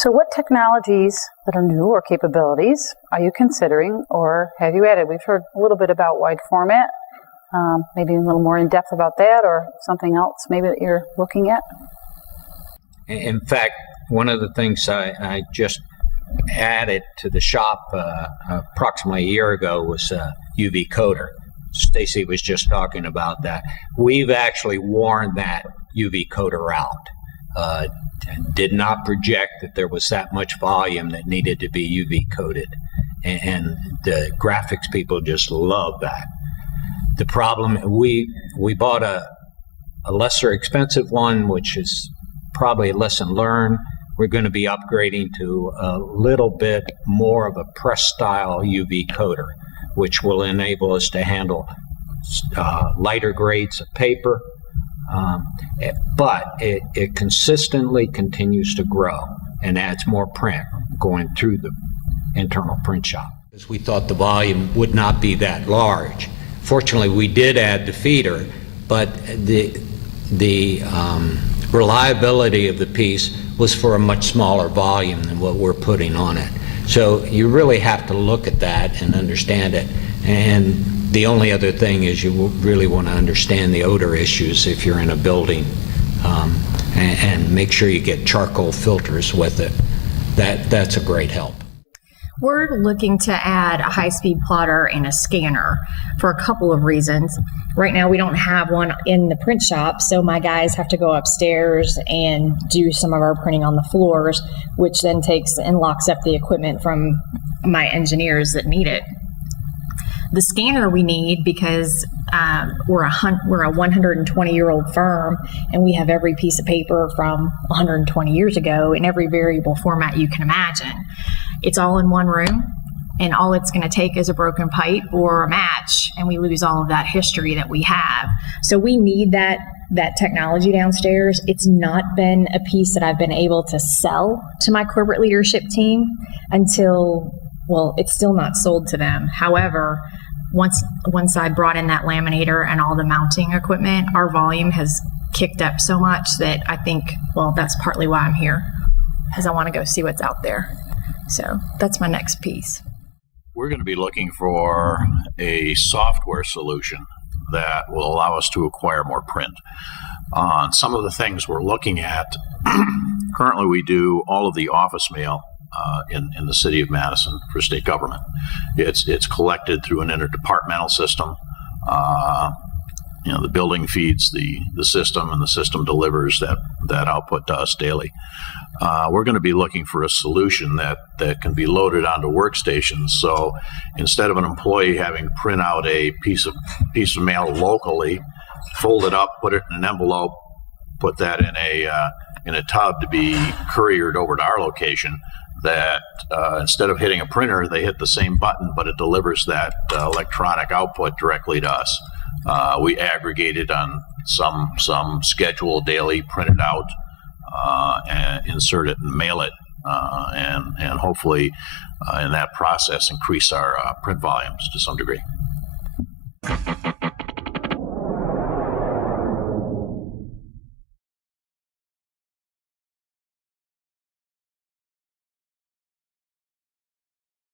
So what technologies that are new or capabilities are you considering or have you added? We've heard a little bit about wide format, maybe a little more in depth about that or something else maybe that you're looking at. In fact, one of the things I just added to the shop approximately a year ago was UV coder. Stacy was just talking about that. We've actually worn that UV coder out. And did not project that there was that much volume that needed to be UV coated. And the graphics people just love that. The problem, we bought a lesser expensive one, which is probably a lesson learned. We're going to be upgrading to a little bit more of a press style UV coder, which will enable us to handle lighter grades of paper. But it consistently continues to grow and adds more print going through the internal print shop. Because we thought the volume would not be that large. Fortunately, we did add the feeder, but the reliability of the piece was for a much smaller volume than what we're putting on it. So you really have to look at that and understand it. And the only other thing is you really want to understand the odor issues if you're in a building, and make sure you get charcoal filters with it. That's a great help. We're looking to add a high-speed plotter and a scanner for a couple of reasons. Right now we don't have one in the print shop, so my guys have to go upstairs and do some of our printing on the floors, which then takes and locks up the equipment from my engineers that need it. The scanner we need because we're a 120-year-old firm, and we have every piece of paper from 120 years ago in every variable format you can imagine. It's all in one room, and all it's going to take is a broken pipe or a match, and we lose all of that history that we have. So we need that technology downstairs. It's not been a piece that I've been able to sell to my corporate leadership team until, well, it's still not sold to them. However, once I brought in that laminator and all the mounting equipment, our volume has kicked up so much that I think, well, that's partly why I'm here, because I want to go see what's out there. So that's my next piece. We're going to be looking for a software solution that will allow us to acquire more print. On some of the things we're looking at, currently we do all of the office mail in the city of Madison for state government. It's collected through an interdepartmental system. The building feeds the system, and the system delivers that output to us daily. We're going to be looking for a solution that can be loaded onto workstations. So instead of an employee having to print out a piece of mail locally, fold it up, put it in an envelope, put that in a tub to be couriered over to our location, that instead of hitting a printer, they hit the same button, but it delivers that electronic output directly to us. We aggregate it on some schedule daily, print it out, and insert it and mail it, and hopefully in that process increase our print volumes to some degree.